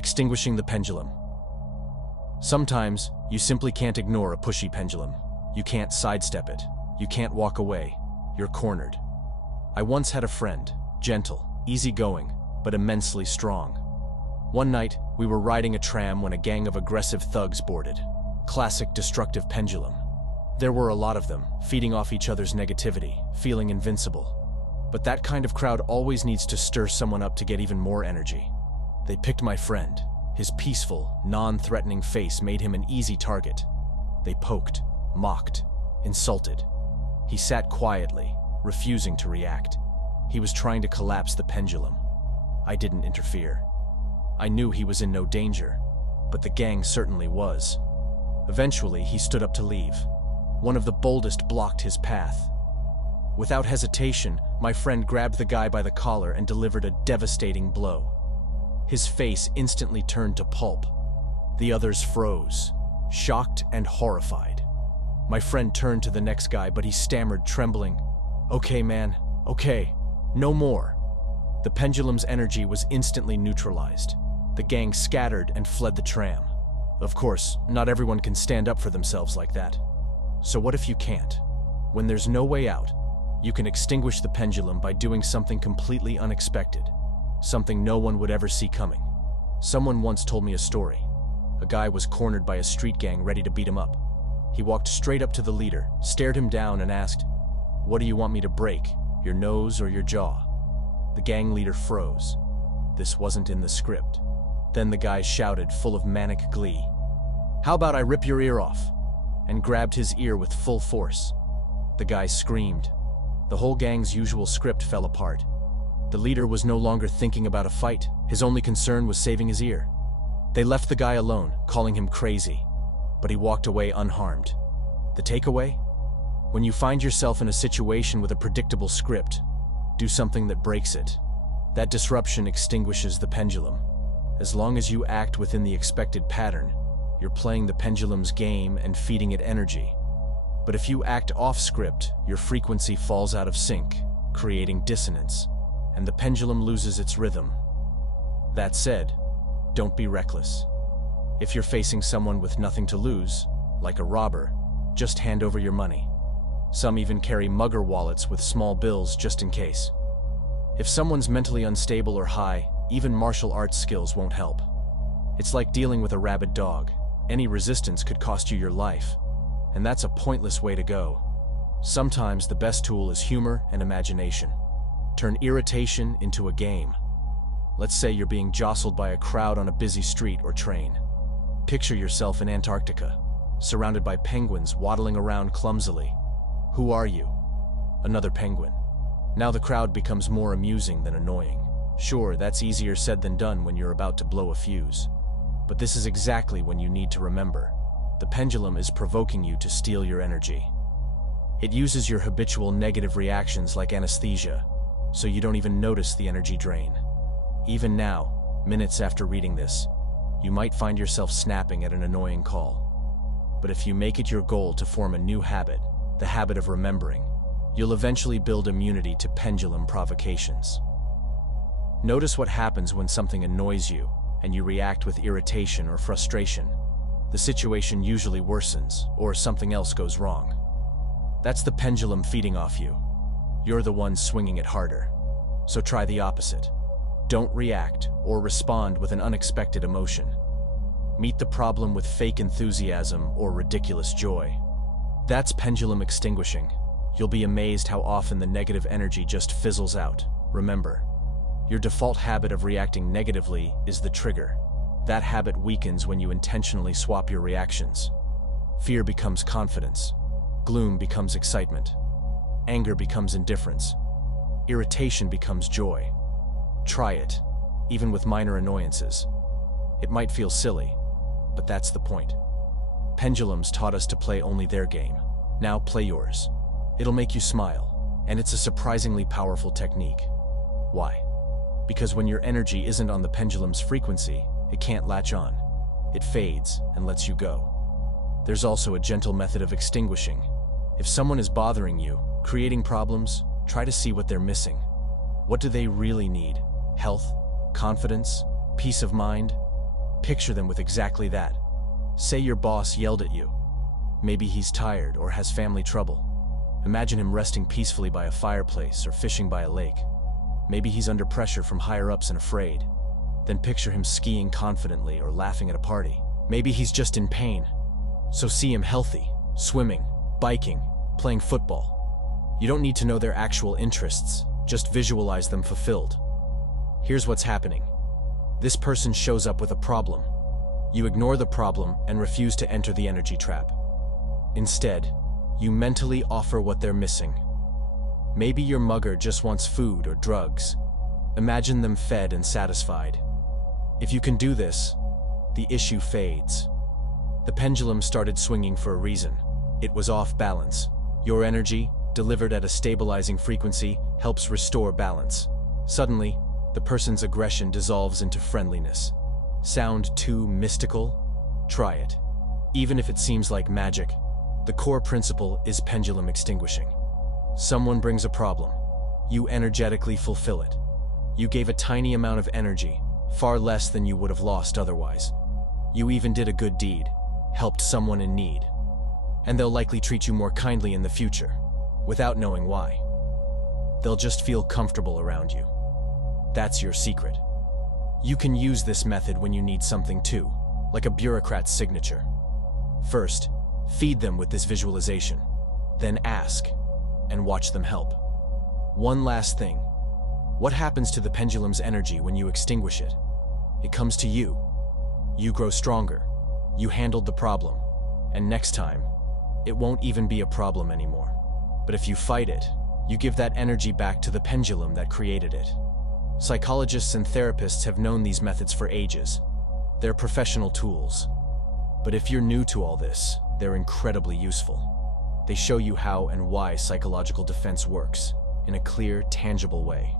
Extinguishing the pendulum. Sometimes, you simply can't ignore a pushy pendulum. You can't sidestep it. You can't walk away. You're cornered. I once had a friend, gentle, easygoing, but immensely strong. One night, we were riding a tram when a gang of aggressive thugs boarded. Classic destructive pendulum. There were a lot of them, feeding off each other's negativity, feeling invincible. But that kind of crowd always needs to stir someone up to get even more energy. They picked my friend. His peaceful, non-threatening face made him an easy target. They poked, mocked, insulted. He sat quietly, refusing to react. He was trying to collapse the pendulum. I didn't interfere. I knew he was in no danger, but the gang certainly was. Eventually, he stood up to leave. One of the boldest blocked his path. Without hesitation, my friend grabbed the guy by the collar and delivered a devastating blow. His face instantly turned to pulp. The others froze, shocked and horrified. My friend turned to the next guy, but he stammered, trembling, "Okay, man, okay, no more." The pendulum's energy was instantly neutralized. The gang scattered and fled the tram. Of course, not everyone can stand up for themselves like that. So what if you can't? When there's no way out, you can extinguish the pendulum by doing something completely unexpected, something no one would ever see coming. Someone once told me a story. A guy was cornered by a street gang ready to beat him up. He walked straight up to the leader, stared him down, and asked, "What do you want me to break, your nose or your jaw?" The gang leader froze. This wasn't in the script. Then the guy shouted, full of manic glee, "How about I rip your ear off?" and grabbed his ear with full force. The guy screamed. The whole gang's usual script fell apart. The leader was no longer thinking about a fight. His only concern was saving his ear. They left the guy alone, calling him crazy, but he walked away unharmed. The takeaway? When you find yourself in a situation with a predictable script, do something that breaks it. That disruption extinguishes the pendulum. As long as you act within the expected pattern, you're playing the pendulum's game and feeding it energy. But if you act off script, your frequency falls out of sync, creating dissonance, and the pendulum loses its rhythm. That said, don't be reckless. If you're facing someone with nothing to lose, like a robber, just hand over your money. Some even carry mugger wallets with small bills just in case. If someone's mentally unstable or high, even martial arts skills won't help. It's like dealing with a rabid dog. Any resistance could cost you your life, and that's a pointless way to go. Sometimes the best tool is humor and imagination. Turn irritation into a game. Let's say you're being jostled by a crowd on a busy street or train. Picture yourself in Antarctica, surrounded by penguins waddling around clumsily. Who are you? Another penguin. Now the crowd becomes more amusing than annoying. Sure, that's easier said than done when you're about to blow a fuse. But this is exactly when you need to remember. The pendulum is provoking you to steal your energy. It uses your habitual negative reactions like anesthesia, so you don't even notice the energy drain. Even now, minutes after reading this, you might find yourself snapping at an annoying call. But if you make it your goal to form a new habit, the habit of remembering, you'll eventually build immunity to pendulum provocations. Notice what happens when something annoys you and you react with irritation or frustration. The situation usually worsens, or something else goes wrong. That's the pendulum feeding off you. You're the one swinging it harder. So try the opposite. Don't react or respond with an unexpected emotion. Meet the problem with fake enthusiasm or ridiculous joy. That's pendulum extinguishing. You'll be amazed how often the negative energy just fizzles out. Remember, your default habit of reacting negatively is the trigger. That habit weakens when you intentionally swap your reactions. Fear becomes confidence. Gloom becomes excitement. Anger becomes indifference. Irritation becomes joy. Try it, even with minor annoyances. It might feel silly, but that's the point. Pendulums taught us to play only their game. Now play yours. It'll make you smile, and it's a surprisingly powerful technique. Why? Because when your energy isn't on the pendulum's frequency, it can't latch on. It fades and lets you go. There's also a gentle method of extinguishing. If someone is bothering you, creating problems, try to see what they're missing. What do they really need? Health? Confidence? Peace of mind? Picture them with exactly that. Say your boss yelled at you. Maybe he's tired or has family trouble. Imagine him resting peacefully by a fireplace or fishing by a lake. Maybe he's under pressure from higher-ups and afraid. Then picture him skiing confidently or laughing at a party. Maybe he's just in pain. So see him healthy, swimming, biking, playing football. You don't need to know their actual interests, just visualize them fulfilled. Here's what's happening. This person shows up with a problem. You ignore the problem and refuse to enter the energy trap. Instead, you mentally offer what they're missing. Maybe your mugger just wants food or drugs. Imagine them fed and satisfied. If you can do this, the issue fades. The pendulum started swinging for a reason. It was off balance. Your energy, delivered at a stabilizing frequency, helps restore balance. Suddenly, the person's aggression dissolves into friendliness. Sound too mystical? Try it. Even if it seems like magic, the core principle is pendulum extinguishing. Someone brings a problem. You energetically fulfill it. You gave a tiny amount of energy, far less than you would have lost otherwise. You even did a good deed, helped someone in need. And they'll likely treat you more kindly in the future, without knowing why. They'll just feel comfortable around you. That's your secret. You can use this method when you need something too, like a bureaucrat's signature. First, feed them with this visualization. Then ask, and watch them help. One last thing. What happens to the pendulum's energy when you extinguish it? It comes to you. You grow stronger. You handled the problem. And next time, it won't even be a problem anymore. But if you fight it, you give that energy back to the pendulum that created it. Psychologists and therapists have known these methods for ages. They're professional tools. But if you're new to all this, they're incredibly useful. They show you how and why psychological defense works in a clear, tangible way.